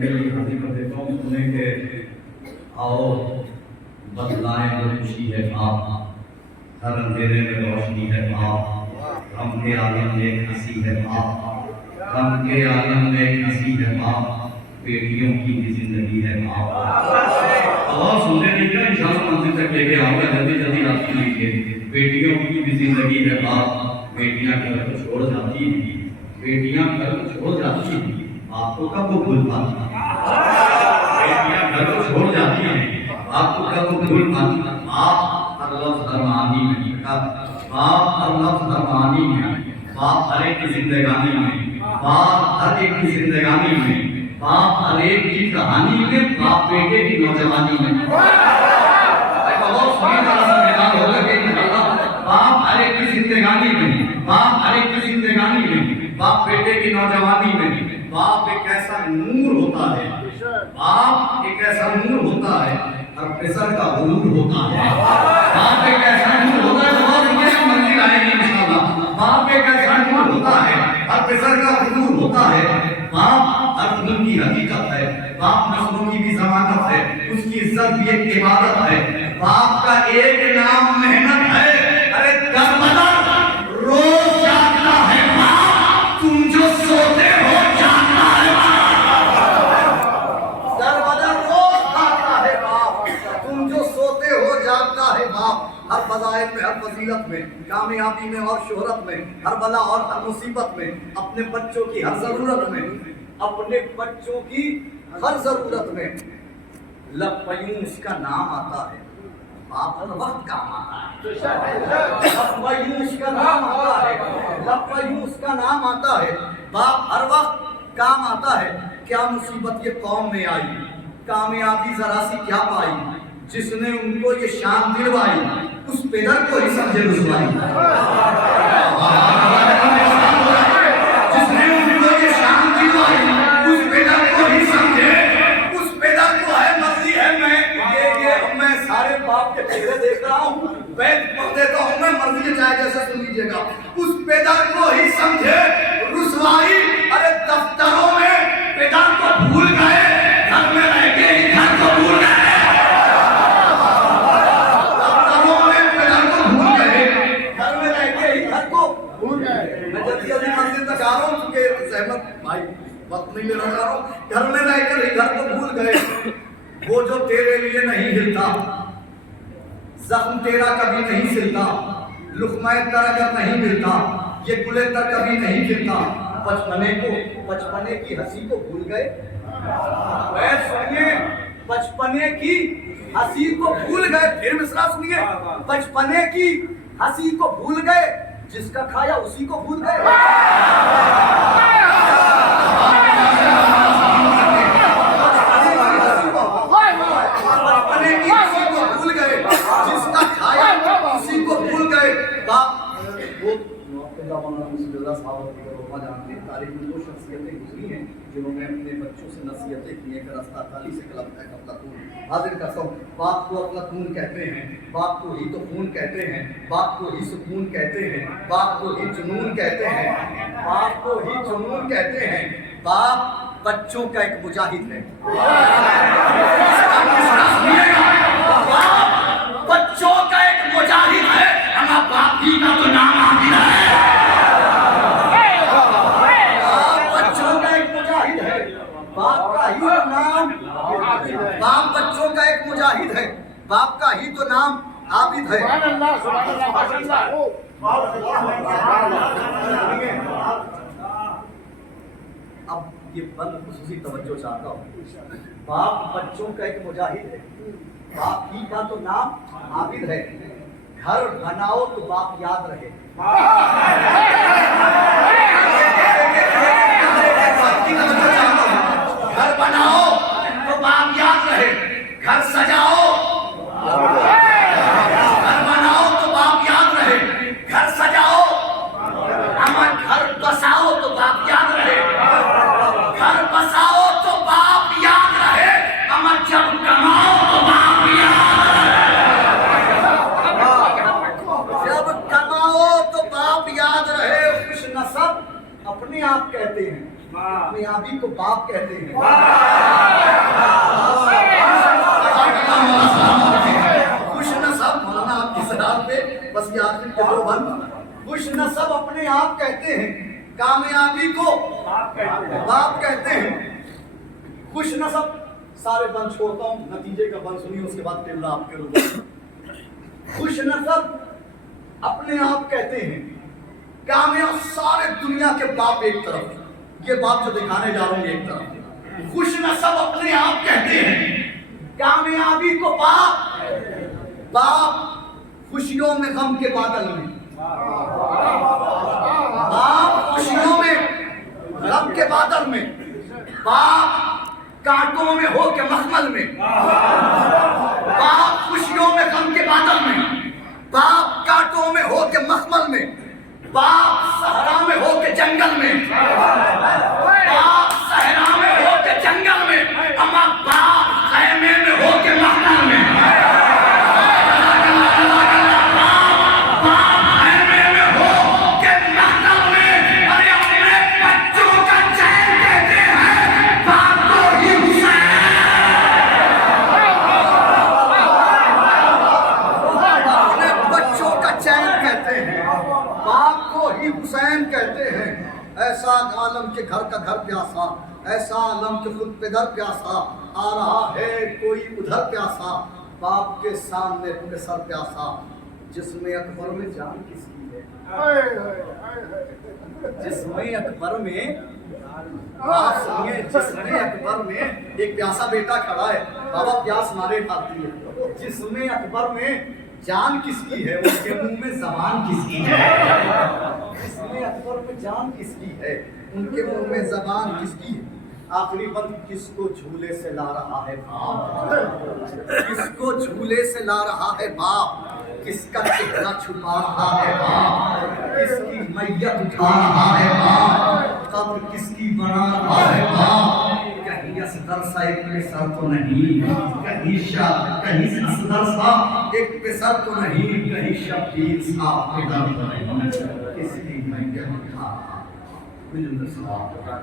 جنگلی حقیقت قوم سنیں کہ آؤ بدلائیں جو خوشی ہے باپ، ہر اندھیرے میں روشنی ہے باپ، غم کے عالم میں ایک ہنسی ہے باپ، غم کے عالم میں ایک ہنسی ہے باپ، بیٹیوں کی بھی زندگی ہے باپ۔ آواز سننے نہیں کیا انشاءاللہ منزل تک لے کے آؤں گا، جلدی جلدی آپ کی لیجیے۔ بیٹیوں کی بھی زندگی ہے باپ، بیٹیاں گھر کو چھوڑ جاتی ہیں، بیٹیاں گھر کو چھوڑ جاتی ہیں، آپ کو کب وہ بھول پاتی ہیں؟ بیٹیاں گھر کو چھوڑ جاتی ہیں، آپ کو کب وہ بھول پاتی ہیں؟ باپ ہر لفظ ہر معنی میں لکھا، باپ ہر لفظ ہر معنی میں، باپ ہر ایک کی زندگانی میں، باپ ہر ایک کی زندگانی میں، باپ ہر ایک کی کہانی میں، باپ بیٹے کی نوجوانی میں۔ باپ ہر ایک کی زندگانی میں، باپ ہر ایک کی زندگانی میں، باپ بیٹے کی نوجوانی میں۔ باپ ایک ایسا نور ہوتا ہے، باپ ایک ایسا نور ہوتا ہے، ہر پسر کا غرور ہوتا ہے۔ باپ ایک ایسا نور ہوتا ہے، بہت یہ منزل آئے گی انشاءاللہ۔ باپ ایک ایسا نور ہوتا ہے، ہر پسر کا غرور ہوتا ہے۔ باپ ہر قدم کی حقیقت ہے، باپ نسلوں کی بھی ضمانت ہے، اس کی عزت بھی ایک عبادت ہے۔ باپ کا ایک نام محنت ہے، ارے کربلا روز جاگتا ہے باپ، تم جو سوتے ہو جاگتا ہے باپ۔ کربلا روز جاگتا ہے باپ، تم جو سوتے ہو جاگتا ہے باپ۔ ہر فضائل میں، ہر فضیلت میں، کامیابی میں اور شہرت میں، ہر بلا اور ہر مصیبت میں، اپنے بچوں کی ہر ضرورت میں، اپنے بچوں کی ہر ضرورت میں لب پیوں اس کا نام آتا ہے، باپ ہر وقت کام آتا ہے۔ لب پیوں اس کا نام آتا ہے، لب پیوں اس کا نام آتا ہے، باپ ہر وقت کام آتا ہے۔ کیا مصیبت یہ قوم میں آئی، کامیابی ذرا سی کیا پائی، جس نے ان کو یہ شان دلوائی، اس پدر کو ہی سمجھے رسوائی۔ جس نے ان کو یہ شان دلوائی، اس پدر کو ہی سمجھے، اس پدر کو ہے مرضی ہے میں سارے باپ کے چہرے دیکھ رہا ہوں، بیت پڑھ دیتا ہوں میں، مرضی ہے چاہے جیسے سن لیجیے گا۔ اس پدر کو ہی سمجھے رسوائی، ارے دفتروں میں پدر کو بھول گئے، گھر میں رہ کے ہی گھر کو بھول گئے۔ میں جلدی جلدی منزل تک آ رہا ہوں کیونکہ زحمت بھائی وقت نہیں لینا چاہ رہا ہوں۔ گھر میں رہ کر ہی گھر کو بھول گئے، وہ جو تیرے لیے نہیں ہلتا، زخم تیرا کبھی نہیں سلتا، لقمہ تر اگر نہیں ملتا، یہ گلے تر کبھی نہیں کھلتا۔ بچپنے کی ہنسی کو بھول گئے، سنیے، بچپنے کی ہنسی کو بھول گئے، پھر مصرع سنیے، بچپنے کی ہنسی کو بھول گئے، جس کا کھایا اسی کو بھول گئے۔ بچپنے کی ہنسی کو بھول گئے، جس کا کھایا اسی کو بھول گئے۔ جانتے ہیں تاریخ میں 2 شخصیتیں گزری ہیں جنہوں نے اپنے بچوں سے نصیحتیں کی ہیں کہ رستہ خالی سے قلم ہے افلاطون۔ حاضر کرتا ہوں، باپ کو افلاطون کہتے ہیں، باپ کو ہی تو خون کہتے ہیں، باپ کو ہی سکون کہتے ہیں، باپ کو ہی جنون کہتے ہیں، باپ کو ہی جنون کہتے ہیں۔ باپ بچوں کا ایک مجاہد ہے، باپ بچوں کا ایک مجاہد ہے، ہمارا باپ ہی کا تو نام عابد ہے۔ باپ کا ہی تو نام، باپ بچوں کا ایک مجاہد ہے، باپ کا ہی تو نام عابد ہے۔ اب یہ بند خصوصی توجہ چاہتا ہوں، باپ بچوں کا ایک مجاہد ہے، باپ ہی کا تو نام عابد ہے۔ گھر بناؤ تو باپ یاد رہے، گھر بناؤ تو باپ یاد رہے، گھر سجاؤ، گھر بناؤ تو باپ یاد رہے، گھر سجاؤ، امن گھر بساؤ تو باپ یاد رہے، گھر بساؤ تو باپ یاد رہے، امن جب کماؤ تو باپ یاد رہے، جب کماؤ تو باپ یاد رہے۔ خوش نصب اپنے آپ کہتے ہیں، کامیابی کو باپ کہتے ہیں۔ خوش نصب اپنے آپ کہتے ہیں، کامیابی کو باپ کہتے ہیں۔ خوش نصب سارے بند چھوڑتا ہوں، نتیجے کا بند سنیے، اس کے بعد پھر آپ کے روح۔ خوش نصب اپنے آپ کہتے ہیں، کامیاب سارے دنیا کے باپ ایک طرف، یہ باپ جو دکھانے جا رہا ہوں ایک طرف۔ خوش نصب اپنے آپ کہتے ہیں، کامیابی کو باپ خوشیوں میں غم کے بادل میں، باپ خوشیوں میں غم کے بادل میں، باپ کانٹوں میں ہو کے مخمل میں، باپ خوشیوں میں غم کے بادل میں، باپ کانٹوں میں ہو کے مخمل میں، باپ صحرا میں ہو کے جنگل میں، باپ صحرا میں ہو کے جنگل میں، اما باپ خیمے میں ہو کے مخمل میں، باپ خیمے میں ہو کے مخمل میں، ارے اپنے بچوں کا چین کہتے ہیں باپ کو ہی حسین، اپنے بچوں کا چین کہتے ہیں، باپ کو ہی حسین کہتے ہیں۔ ایسا عالم کے گھر کا گھر پیاسا، ایسا عالم کے خود پہ در پیاسا، آ رہا ہے کوئی ادھر پیاسا، باپ کے سامنے پہ سر پیاسا، جسم اکبر میں جان کس کی ہے؟ جسم اکبر میں آپ سنیے، جسم اکبر میں ایک پیاسا بیٹا کھڑا ہے، بابا پیاس مارے کھاتی ہے، جسم اکبر میں جان کس کی ہے؟ اس کے منہ میں زبان کس کی ہے؟ جسم اکبر میں جان کس کی ہے؟ ان کے منہ میں زبان کس کی ہے؟ آخری بند کس کو جھولے سے لا رہا ہے باپ؟ کس کو جھولے سے لا رہا ہے باپ؟ کس کا چہرہ چھپا رہا ہے باپ؟ کس کی میت اٹھا رہا ہے باپ؟ قبر کس کی بنا رہا ہے باپ؟ کہیں اصغر سا ایک پہ سر تو نہیں، کہیں اصغر سا ایک پہ سر تو نہیں، کہیں شبیر سا پہ در تو نہیں، کس کی میت اٹھا رہا ہے؟